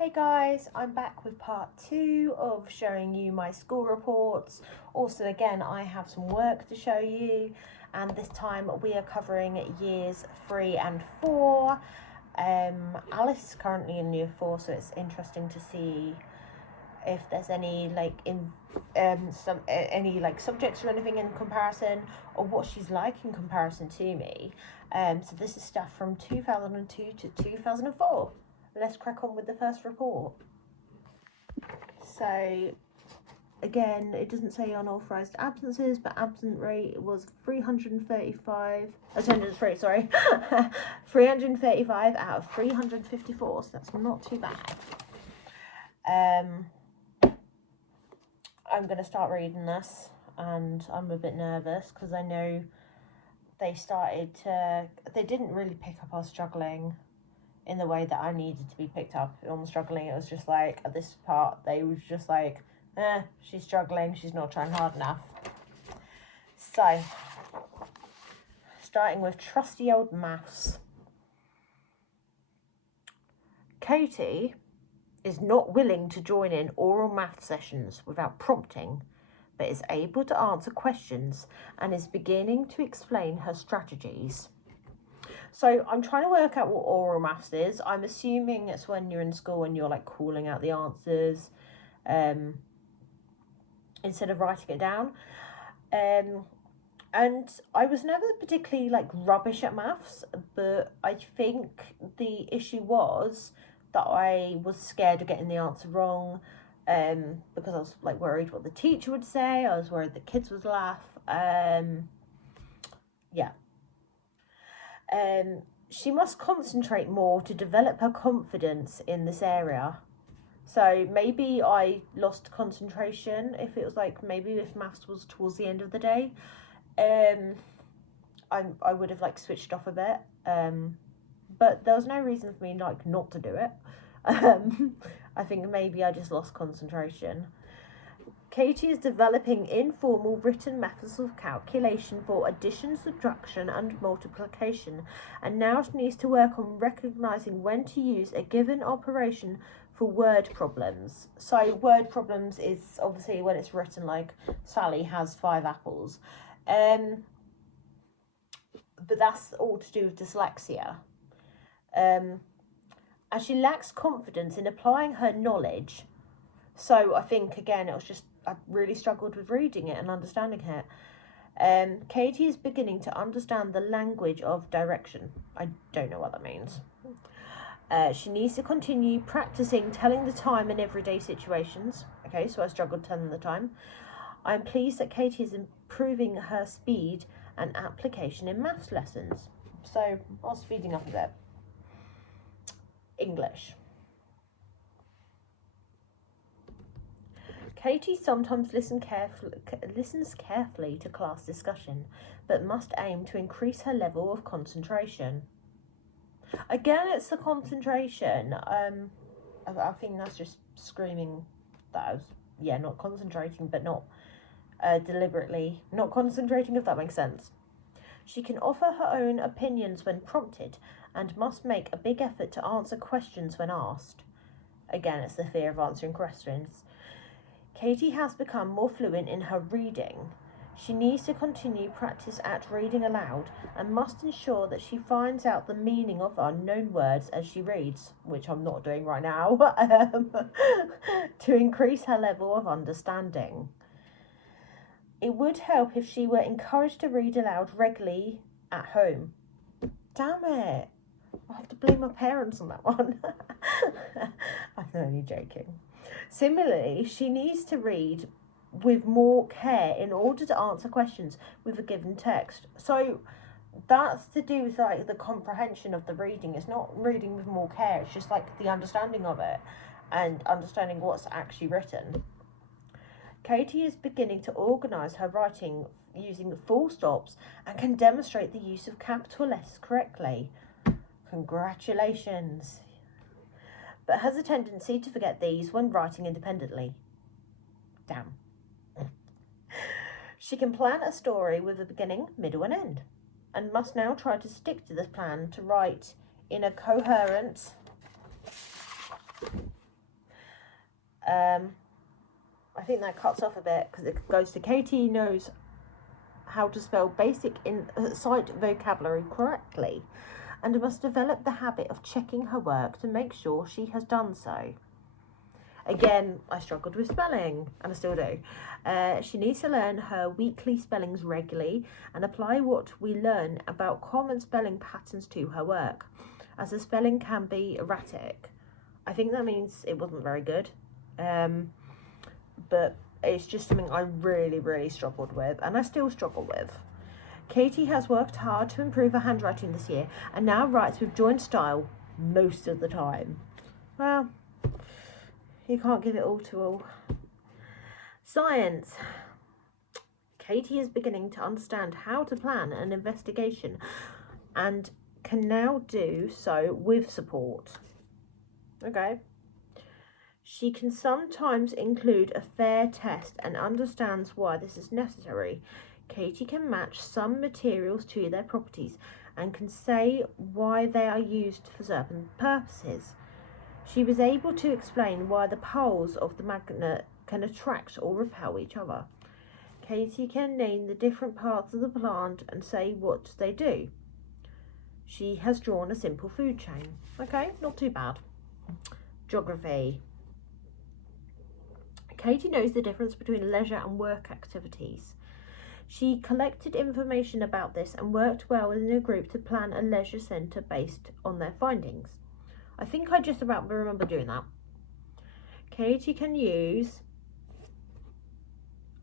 Hey guys, I'm back with part 2 of showing you my school reports. Also, again, I have some work to show you, and this time we are covering years 3 and 4. Alice is currently in year 4, so it's interesting to see if there's any subjects or anything in comparison, or what she's like in comparison to me. So this is stuff from 2002 to 2004. Let's crack on with the first report. So again, it doesn't say unauthorised absences, but absent rate was 335, attendance rate, sorry, 335 out of 354, so that's not too bad. I'm going to start reading this, and I'm a bit nervous because I know they didn't really pick up our struggling in the way that I needed to be picked up on the struggling. It was just like, at this part, they was just like, she's struggling, she's not trying hard enough. So, starting with trusty old maths. Katie is not willing to join in oral math sessions without prompting, but is able to answer questions and is beginning to explain her strategies. So I'm trying to work out what oral maths is. I'm assuming it's when you're in school and you're like calling out the answers instead of writing it down. And I was never particularly like rubbish at maths, but I think the issue was that I was scared of getting the answer wrong, because I was like worried what the teacher would say. I was worried the kids would laugh. She must concentrate more to develop her confidence in this area. So maybe I lost concentration if it was like, maybe if maths was towards the end of the day. I would have like switched off a bit. But there was no reason for me like not to do it. I think maybe I just lost concentration. Katie is developing informal written methods of calculation for addition, subtraction and multiplication, and now she needs to work on recognising when to use a given operation for word problems. So word problems is obviously when it's written like Sally has 5 apples. But that's all to do with dyslexia. As she lacks confidence in applying her knowledge. So I think, again, it was just, I really struggled with reading it and understanding it. Katie is beginning to understand the language of direction. I don't know what that means. She needs to continue practicing telling the time in everyday situations. Okay, so I struggled telling the time. I'm pleased that Katie is improving her speed and application in maths lessons. So I was speeding up a bit. English. Katie sometimes listens carefully to class discussion, but must aim to increase her level of concentration. Again, it's the concentration. I think that's just screaming that I was, not concentrating, but not deliberately not concentrating, if that makes sense. She can offer her own opinions when prompted and must make a big effort to answer questions when asked. Again, it's the fear of answering questions. Katie has become more fluent in her reading. She needs to continue practice at reading aloud and must ensure that she finds out the meaning of unknown words as she reads, which I'm not doing right now, to increase her level of understanding. It would help if she were encouraged to read aloud regularly at home. Damn it! I'll have to blame my parents on that one. I'm only joking. Similarly, she needs to read with more care in order to answer questions with a given text. So that's to do with like the comprehension of the reading. It's not reading with more care, it's just like the understanding of it and understanding what's actually written. Katie is beginning to organise her writing using full stops and can demonstrate the use of capital letters correctly. Congratulations! But has a tendency to forget these when writing independently. Damn. She can plan a story with a beginning, middle and end, and must now try to stick to this plan to write in a coherent I think that cuts off a bit because it goes to Katie knows how to spell basic sight vocabulary correctly and must develop the habit of checking her work to make sure she has done so. Again, I struggled with spelling, and I still do. She needs to learn her weekly spellings regularly and apply what we learn about common spelling patterns to her work, as the spelling can be erratic. I think that means it wasn't very good, but it's just something I really, really struggled with, and I still struggle with. Katie has worked hard to improve her handwriting this year and now writes with joined style most of the time. Well, you can't give it all to all. Science. Katie is beginning to understand how to plan an investigation and can now do so with support. Okay. She can sometimes include a fair test and understands why this is necessary. Katie can match some materials to their properties and can say why they are used for certain purposes. She was able to explain why the poles of the magnet can attract or repel each other. Katie can name the different parts of the plant and say what they do. She has drawn a simple food chain. Okay, not too bad. Geography. Katie knows the difference between leisure and work activities. She collected information about this and worked well within a group to plan a leisure centre based on their findings. I think I just about remember doing that. Katie can use,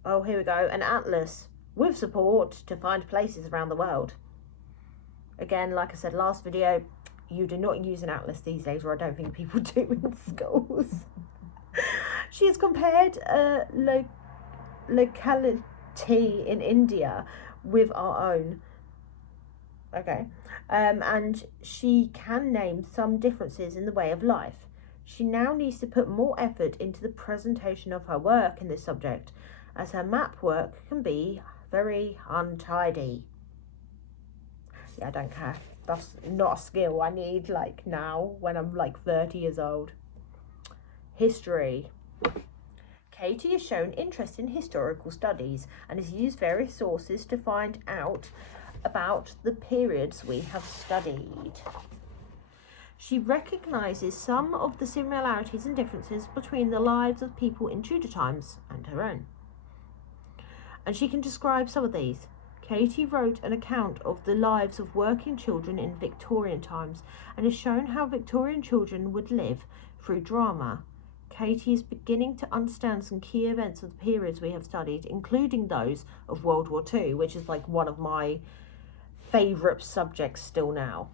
oh here we go, an atlas with support to find places around the world. Again, like I said last video, you do not use an atlas these days, or I don't think people do in schools. She has compared a locality in India with our own. Okay. And she can name some differences in the way of life. She now needs to put more effort into the presentation of her work in this subject, as her map work can be very untidy. Yeah, I don't care. That's not a skill I need like now when I'm like 30 years old. History. Katie has shown interest in historical studies and has used various sources to find out about the periods we have studied. She recognises some of the similarities and differences between the lives of people in Tudor times and her own, and she can describe some of these. Katie wrote an account of the lives of working children in Victorian times and has shown how Victorian children would live through drama. Katie is beginning to understand some key events of the periods we have studied, including those of World War II, which is like one of my favourite subjects still now.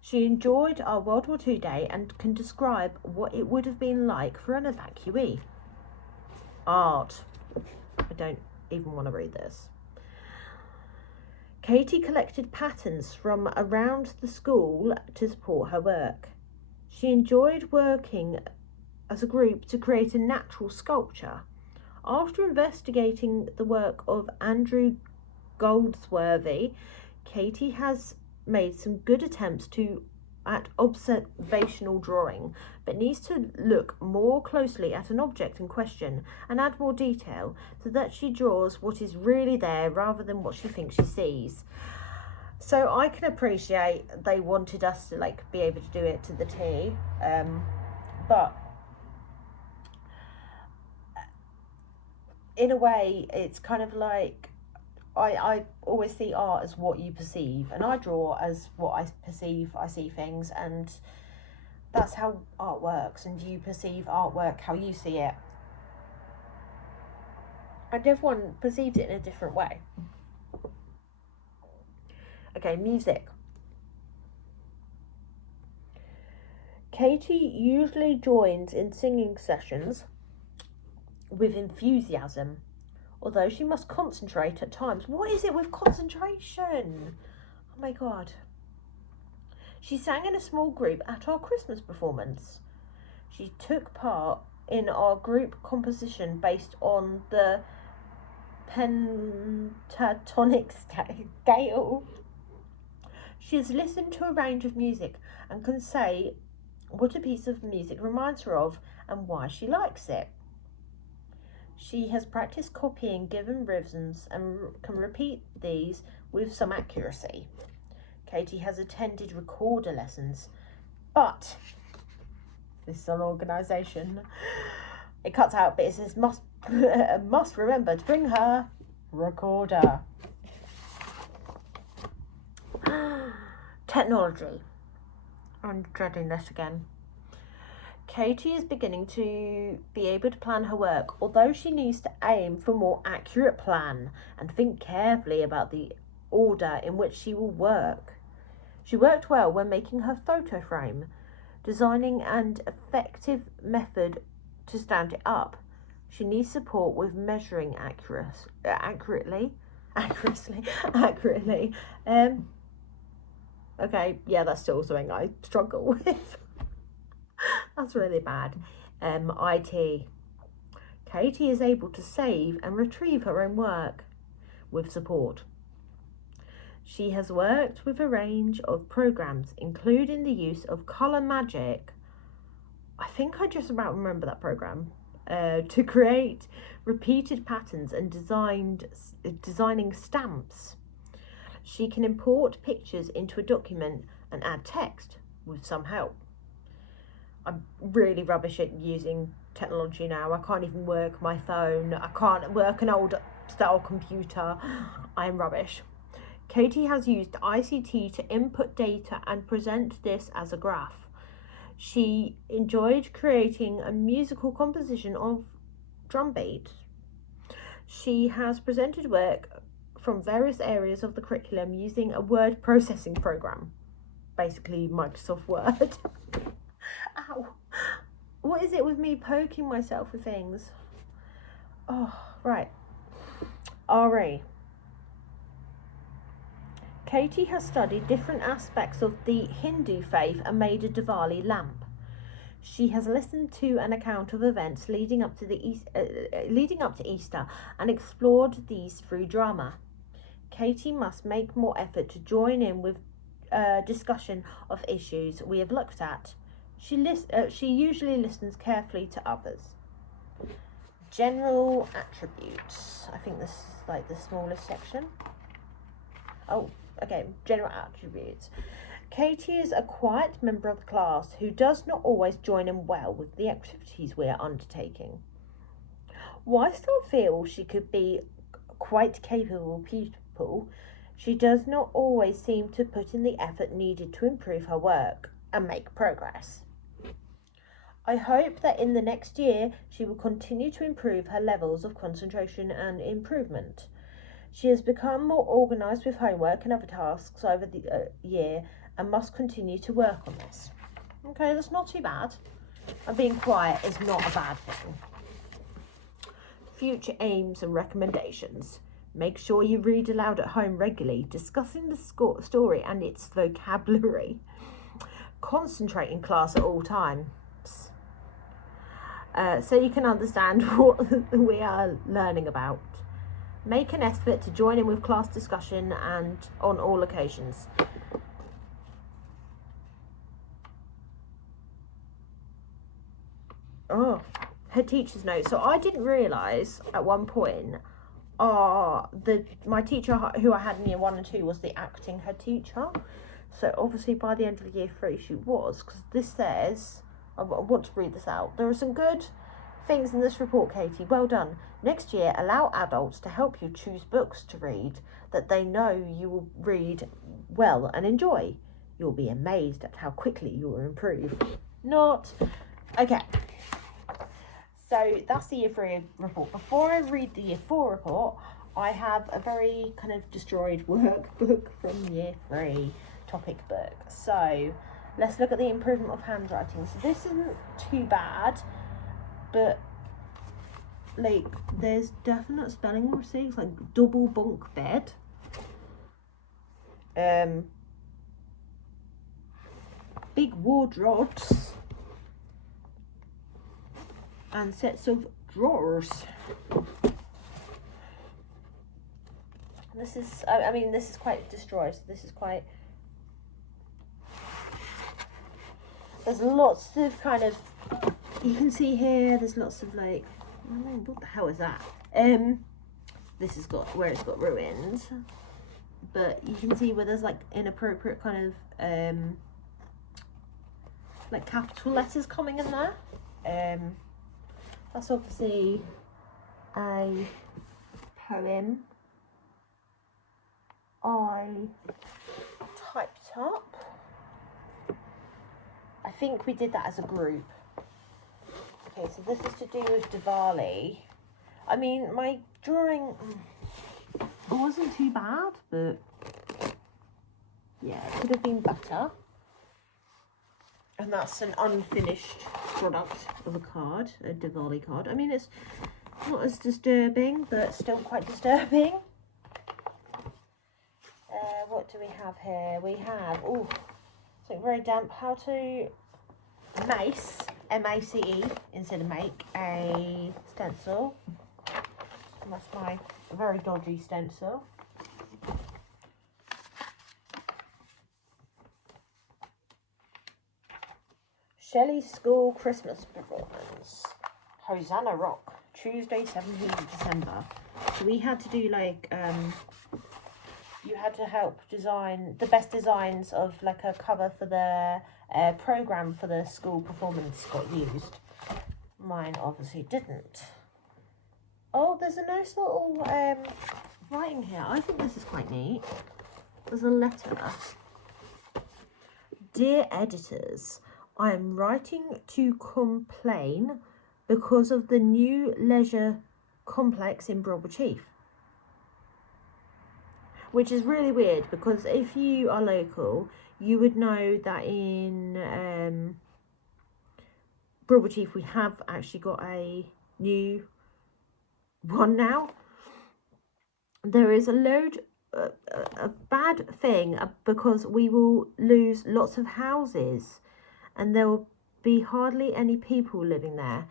She enjoyed our World War II day and can describe what it would have been like for an evacuee. Art. I don't even want to read this. Katie collected patterns from around the school to support her work. She enjoyed working as a group to create a natural sculpture. After investigating the work of Andrew Goldsworthy, Katie has made some good attempts at observational drawing, but needs to look more closely at an object in question and add more detail so that she draws what is really there rather than what she thinks she sees. So I can appreciate they wanted us to like be able to do it to the T, but in a way it's kind of like I always see art as what you perceive, and I draw as what I perceive. I see things, and that's how art works, and you perceive artwork how you see it, and everyone perceives it in a different way. Okay, music. Katie usually joins in singing sessions with enthusiasm, although she must concentrate at times. What is it with concentration? Oh my god. She sang in a small group at our Christmas performance. She took part in our group composition based on the pentatonic scale. She has listened to a range of music and can say what a piece of music reminds her of and why she likes it. She has practiced copying given rhythms and can repeat these with some accuracy. Katie has attended recorder lessons, but this is an organisation. It cuts out, but it says must remember to bring her recorder. Technology. I'm dreading this again. Katie is beginning to be able to plan her work, although she needs to aim for more accurate plan and think carefully about the order in which she will work. She worked well when making her photo frame, designing an effective method to stand it up. She needs support with measuring accurately. Okay, yeah, that's still something I struggle with. That's really bad. IT. Katie is able to save and retrieve her own work with support. She has worked with a range of programs, including the use of Colour Magic. I think I just about remember that program. To create repeated patterns and designing stamps. She can import pictures into a document and add text with some help. I'm really rubbish at using technology now. I can't even work my phone. I can't work an old style computer. I'm rubbish. Katie has used ICT to input data and present this as a graph. She enjoyed creating a musical composition of drum beats. She has presented work from various areas of the curriculum using a word processing program, basically Microsoft Word. Ow! What is it with me poking myself with things? Oh, right. RE. Katie has studied different aspects of the Hindu faith and made a Diwali lamp. She has listened to an account of events leading up to Easter and explored these through drama. Katie must make more effort to join in with discussion of issues we have looked at. She usually listens carefully to others. General attributes. I think this is like the smallest section. Oh, okay. General attributes. Katie is a quiet member of the class who does not always join in well with the activities we are undertaking. Whilst I feel she could be quite capable pupil, she does not always seem to put in the effort needed to improve her work and make progress. I hope that in the next year she will continue to improve her levels of concentration and improvement. She has become more organised with homework and other tasks over the year and must continue to work on this. Okay, that's not too bad. And being quiet is not a bad thing. Future aims and recommendations. Make sure you read aloud at home regularly, discussing the story and its vocabulary. Concentrate in class at all times, so you can understand what we are learning about. Make an effort to join in with class discussion and on all occasions. Oh, her teacher's note. So I didn't realise at one point my teacher who I had in year 1 and 2 was the acting head teacher. So obviously by the end of year 3 she was, because this says, I want to read this out. There are some good things in this report, Katie. Well done. Next year, allow adults to help you choose books to read that they know you will read well and enjoy. You'll be amazed at how quickly you will improve. Not. Okay. So that's the year 3 report. Before I read the year 4 report, I have a very kind of destroyed workbook from year 3 topic book. So let's look at the improvement of handwriting. So this isn't too bad, but like there's definite spelling mistakes, like double bunk bed, big wardrobes, and sets of drawers. This is, I mean, this is quite destroyed. So this is quite. There's lots of kind of, you can see here, there's lots of like, what the hell is that? This has got, where it's got ruins. But you can see where there's like inappropriate kind of, like capital letters coming in there. That's obviously a poem I typed up. I think we did that as a group. Okay, so this is to do with Diwali. I mean, my drawing wasn't too bad, but yeah, it could have been better. And that's an unfinished product of a card, a Diwali card. I mean, it's not as disturbing, but still quite disturbing. What do we have here? We have, oh, something very damp. How to mace, M-A-C-E, instead of make, a stencil. And that's my very dodgy stencil. Shelley's School Christmas Performance. Hosanna Rock, Tuesday, 17th of December. So we had to do like, you had to help design the best designs of like a cover for the programme for the school performance got used. Mine obviously didn't. Oh, there's a nice little writing here. I think this is quite neat. There's a letter. Dear editors, I am writing to complain because of the new leisure complex in Bromwell Chief. Which is really weird, because if you are local, you would know that in Bromwell Chief we have actually got a new one now. There is a load, a bad thing, because we will lose lots of houses and there will be hardly any people living there.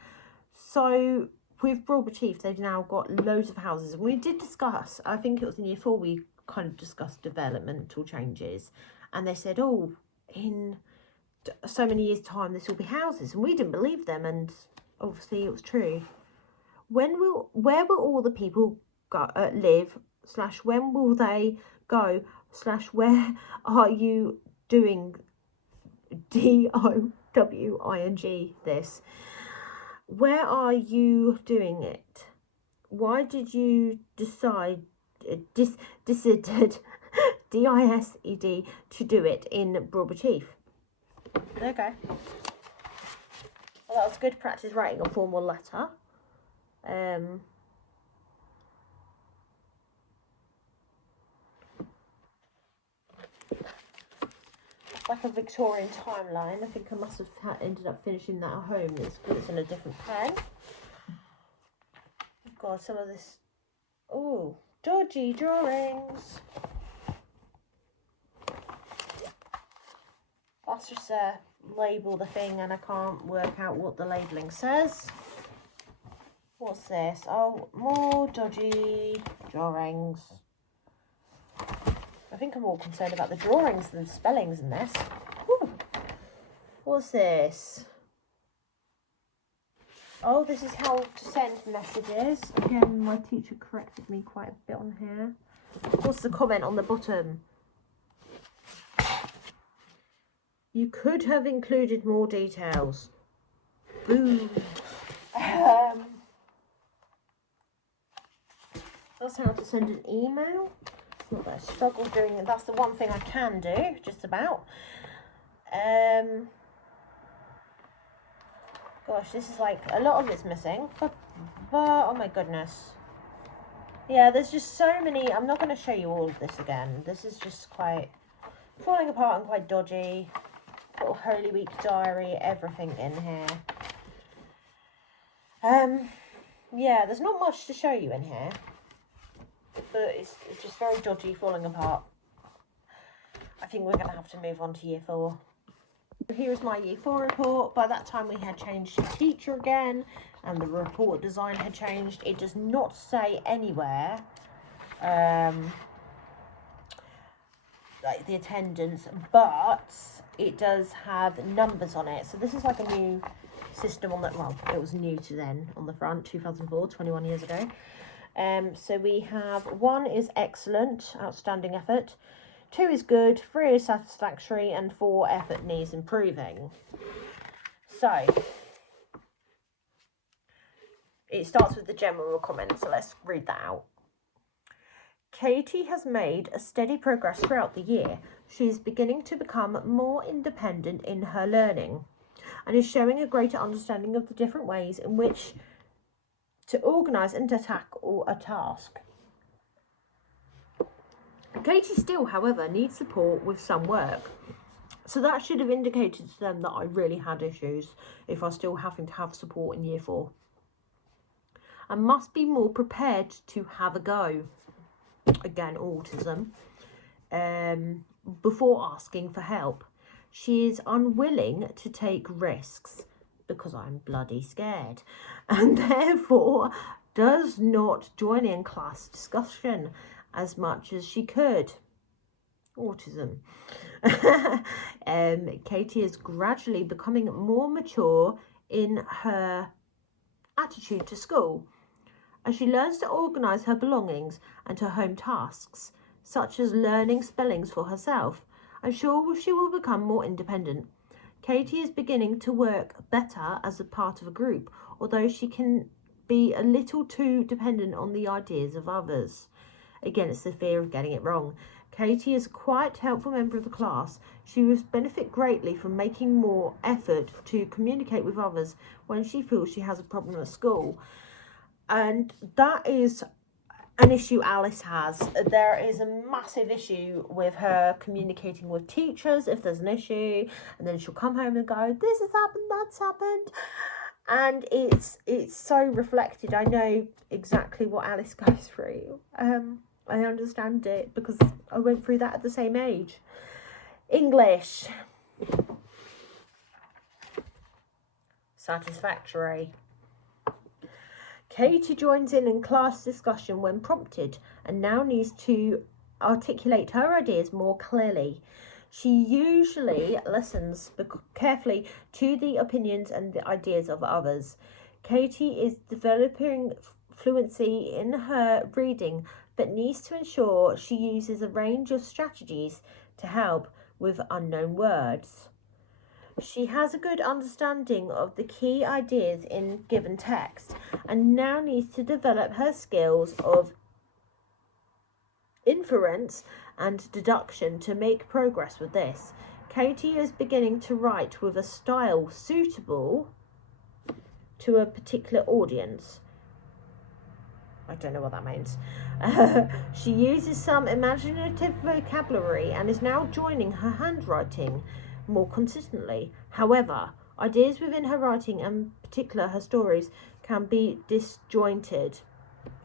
So with Bromwell Chief, they've now got loads of houses. And we did discuss, I think it was in year 4, we kind of discussed developmental changes. And they said, oh, in so many years' time, this will be houses. And we didn't believe them. And obviously it was true. Where will all the people go, live, / when will they go, / where are you doing DOWING this? Where are you doing it? Why did you decide, decided, DISED, to do it in Bromwell Chief? Okay. Well, that was good practice writing a formal letter. Like a Victorian timeline. I think I must have ended up finishing that at home. It's because it's in a different pen. I've got some of this. Oh, dodgy drawings. That's just label the thing, and I can't work out what the labelling says. What's this? Oh, more dodgy drawings. I think I'm more concerned about the drawings than the spellings in this. Whew. What's this? Oh, this is how to send messages. Again, my teacher corrected me quite a bit on here. What's the comment on the bottom? You could have included more details. Boo. That's how to send an email. It's not that I struggle doing it. That's the one thing I can do, just about. Gosh, this is like, a lot of it's missing. But oh my goodness. Yeah, there's just so many. I'm not going to show you all of this again. This is just quite falling apart and quite dodgy. Little Holy Week diary, everything in here. Yeah, there's not much to show you in here. But it's just very dodgy, falling apart. I think we're going to have to move on to year 4. Here's my year 4 report. By that time we had changed the teacher again, and the report design had changed. It does not say anywhere like the attendance, but it does have numbers on it. So this is like a new system on that. Well, it was new to then on the front, 2004, 21 years ago. So we have 1 is excellent, outstanding effort. 2 is good, 3 is satisfactory, and 4 effort needs improving. So it starts with the general comment, so let's read that out. Katie has made a steady progress throughout the year. She is beginning to become more independent in her learning and is showing a greater understanding of the different ways in which to organise and attack a task. Katie still, however, needs support with some work. So that should have indicated to them that I really had issues if I was still having to have support in year 4. I must be more prepared to have a go. Again, autism. Before asking for help. She is unwilling to take risks because I'm bloody scared, and therefore does not join in class discussion as much as she could. Autism. Katie is gradually becoming more mature in her attitude to school. As she learns to organise her belongings and her home tasks, such as learning spellings for herself, I'm sure she will become more independent. Katie is beginning to work better as a part of a group, although she can be a little too dependent on the ideas of others. Again, it's the fear of getting it wrong. Katie is a quite helpful member of the class. She will benefit greatly from making more effort to communicate with others when she feels she has a problem at school. And that is an issue Alice has. There is a massive issue with her communicating with teachers if there's an issue, and then she'll come home and go, this has happened, that's happened. And it's so reflected. I know exactly what Alice goes through. I understand it because I went through that at the same age. English. Satisfactory. Katie joins in class discussion when prompted and now needs to articulate her ideas more clearly. She usually listens carefully to the opinions and the ideas of others. Katie is developing fluency in her reading but needs to ensure she uses a range of strategies to help with unknown words. She has a good understanding of the key ideas in given text and now needs to develop her skills of inference and deduction to make progress with this. Katie is beginning to write with a style suitable to a particular audience. I don't know what that means. She uses some imaginative vocabulary and is now joining her handwriting more consistently. However, ideas within her writing, and particular her stories, can be disjointed.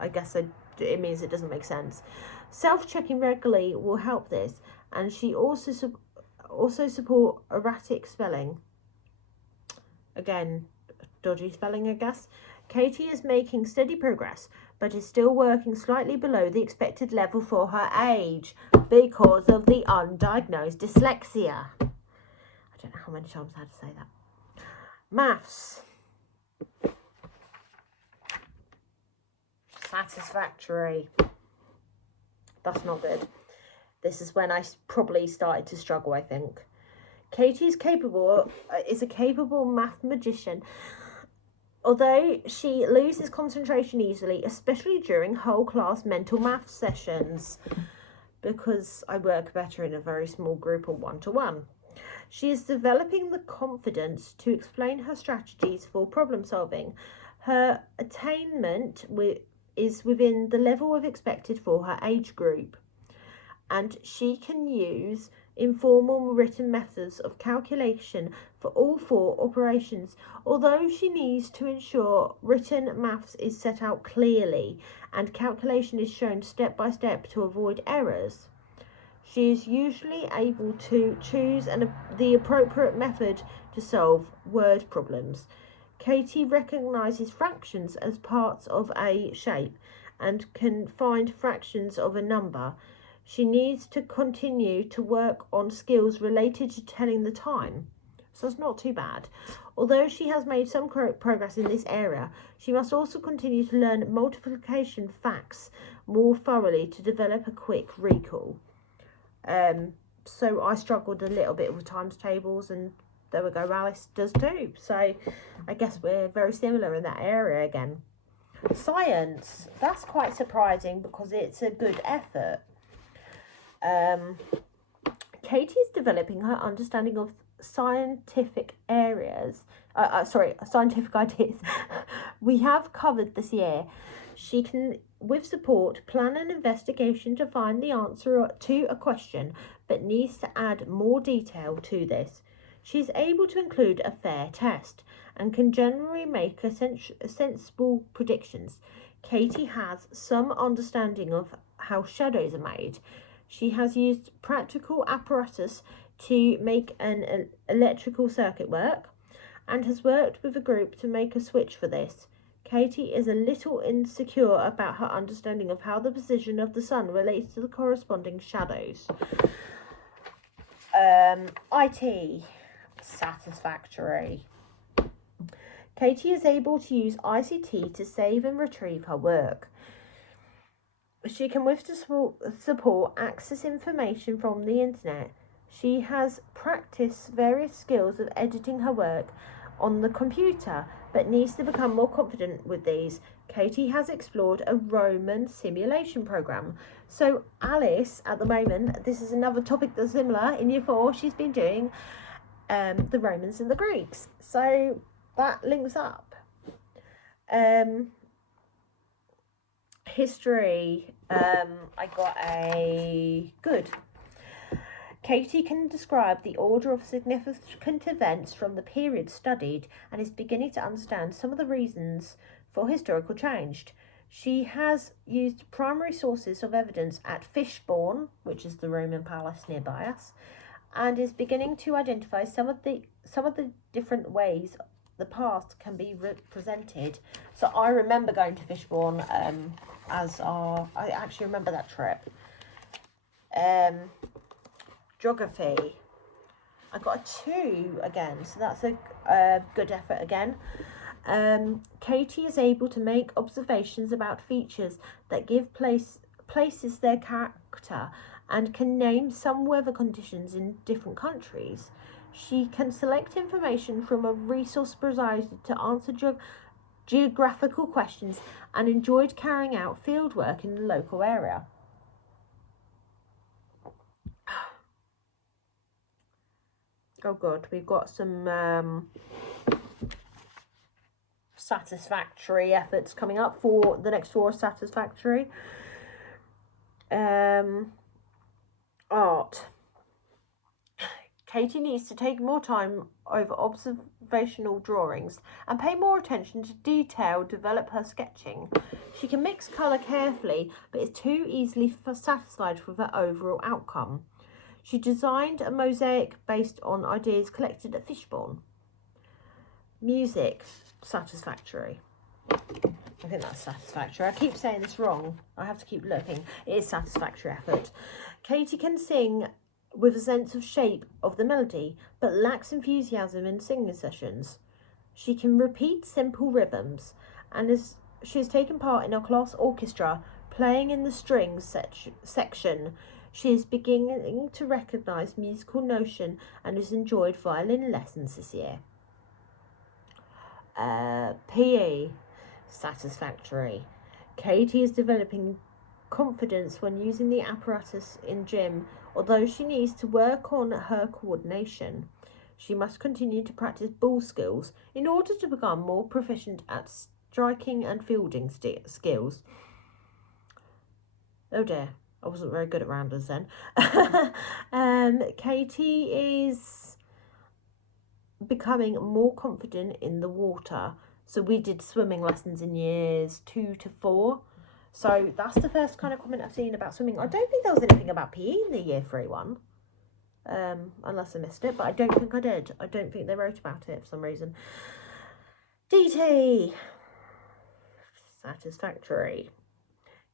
I guess it means it doesn't make sense. Self-checking regularly will help this, and she also support erratic spelling. Again, dodgy spelling, I guess. Katie is making steady progress, but is still working slightly below the expected level for her age because of the undiagnosed dyslexia. I don't know how many times I had to say that. Maths. Satisfactory. That's not good. This is when I probably started to struggle, I think. Katie is a capable math magician, although she loses concentration easily, especially during whole class mental math sessions, because I work better in a very small group or one-to-one. She is developing the confidence to explain her strategies for problem solving. Her attainment is within the level of expected for her age group, and she can use informal written methods of calculation for all 4 operations, although she needs to ensure written maths is set out clearly and calculation is shown step by step to avoid errors. She is usually able to choose the appropriate method to solve word problems. Katie recognises fractions as parts of a shape and can find fractions of a number. She needs to continue to work on skills related to telling the time. So it's not too bad. Although she has made some progress in this area, she must also continue to learn multiplication facts more thoroughly to develop a quick recall. So I struggled a little bit with times tables, and there we go, Alice does too. So I guess we're very similar in that area again. Science, that's quite surprising because it's a good effort. Katie is developing her understanding of scientific areas. Scientific ideas. We have covered this year. She can, with support, plan an investigation to find the answer to a question, but needs to add more detail to this. She is able to include a fair test and can generally make sensible predictions. Katie has some understanding of how shadows are made. She has used practical apparatus to make an electrical circuit work and has worked with a group to make a switch for this. Katie is a little insecure about her understanding of how the position of the sun relates to the corresponding shadows. IT, satisfactory. Katie is able to use ICT to save and retrieve her work. She can, with support, access information from the internet. She has practiced various skills of editing her work on the computer, but needs to become more confident with these. Katie has explored a Roman simulation program. So Alice, at the moment, this is another topic that's similar. In Year 4, she's been doing the Romans and the Greeks. So that links up. History, I got a good. Katie can describe the order of significant events from the period studied and is beginning to understand some of the reasons for historical change. She has used primary sources of evidence at Fishbourne, which is the Roman palace nearby us, and is beginning to identify some of the different ways the past can be represented. So I remember going to Fishbourne I actually remember that trip. Geography, I got a 2 again, so that's a good effort again. Katie is able to make observations about features that give places their character and can name some weather conditions in different countries. She can select information from a resource provided to answer geographical questions and enjoyed carrying out fieldwork in the local area. Oh god, we've got some satisfactory efforts coming up. For the next 4 satisfactory. Art. Katie needs to take more time over observational drawings and pay more attention to detail, develop her sketching. She can mix colour carefully, but is too easily satisfied with her overall outcome. She designed a mosaic based on ideas collected at Fishbourne. Music, satisfactory. I think that's satisfactory. I keep saying this wrong. I have to keep looking. It is satisfactory effort. Katie can sing with a sense of shape of the melody, but lacks enthusiasm in singing sessions. She can repeat simple rhythms, and she has taken part in a class orchestra, playing in the strings section. She is beginning to recognise musical notion and has enjoyed violin lessons this year. PE, satisfactory. Katie is developing confidence when using the apparatus in gym, although she needs to work on her coordination. She must continue to practice ball skills in order to become more proficient at striking and fielding skills. Oh dear, I wasn't very good at rounders then. Katie is becoming more confident in the water. So we did swimming lessons in years 2 to 4. So that's the first kind of comment I've seen about swimming. I don't think there was anything about PE in the year 3 one. Unless I missed it, but I don't think I did. I don't think they wrote about it for some reason. DT, satisfactory.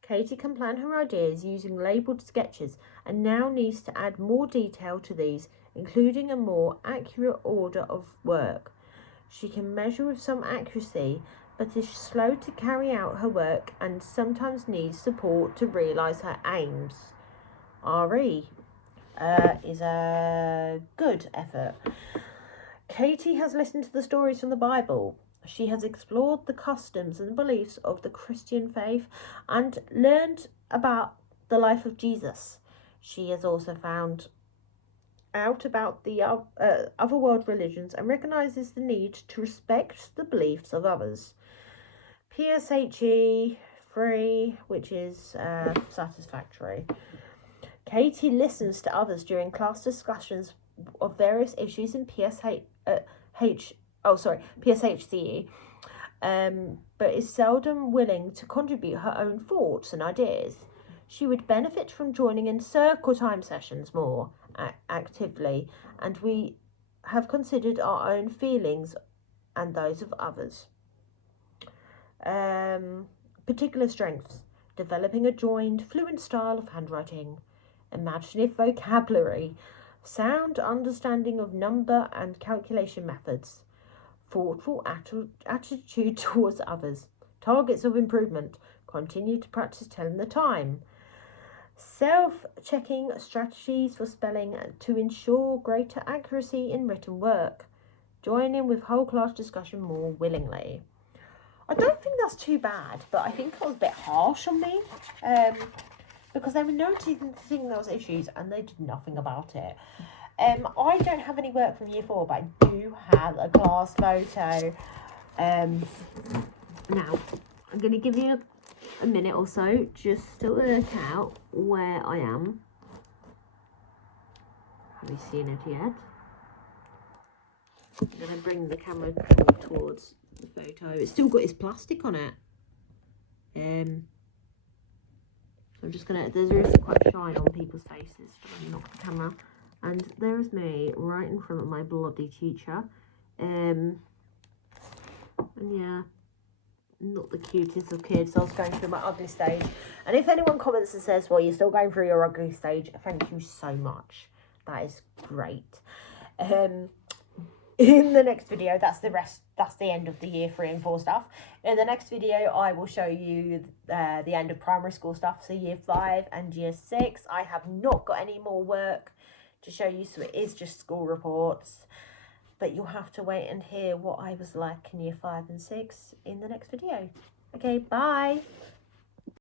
Katie can plan her ideas using labelled sketches and now needs to add more detail to these, including a more accurate order of work. She can measure with some accuracy, but is slow to carry out her work and sometimes needs support to realise her aims. RE is a good effort. Katie has listened to the stories from the Bible. She has explored the customs and beliefs of the Christian faith and learned about the life of Jesus. She has also found out about the other world religions and recognises the need to respect the beliefs of others. PSHE 3, which is satisfactory. Katie listens to others during class discussions of various issues in PSHCE, but is seldom willing to contribute her own thoughts and ideas. She would benefit from joining in circle time sessions more actively, and we have considered our own feelings and those of others. Particular strengths: developing a joined, fluent style of handwriting, imaginative vocabulary, sound understanding of number and calculation methods, thoughtful attitude towards others, targets of improvement, continue to practice telling the time, self-checking strategies for spelling to ensure greater accuracy in written work, join in with whole class discussion more willingly. I don't think that's too bad, but I think it was a bit harsh on me, because they were noticing those issues and they did nothing about it. I don't have any work from year 4, but I do have a class photo. Now, I'm going to give you a minute or so just to work out where I am. Have you seen it yet? I'm going to bring the camera more towards the photo. It's still got its plastic on it. So I'm just going to, there is quite shine on people's faces, but I'm not the camera. And there's me right in front of my bloody teacher. And yeah, not the cutest of kids. I was going through my ugly stage. And if anyone comments and says, well, you're still going through your ugly stage, thank you so much. That is great. In the next video, that's the end of the year 3 and 4 stuff. In the next video, I will show you the end of primary school stuff, so year 5 and year 6. I have not got any more work to show you, so it is just school reports. But you'll have to wait and hear what I was like in year 5 and 6 in the next video. Okay, bye.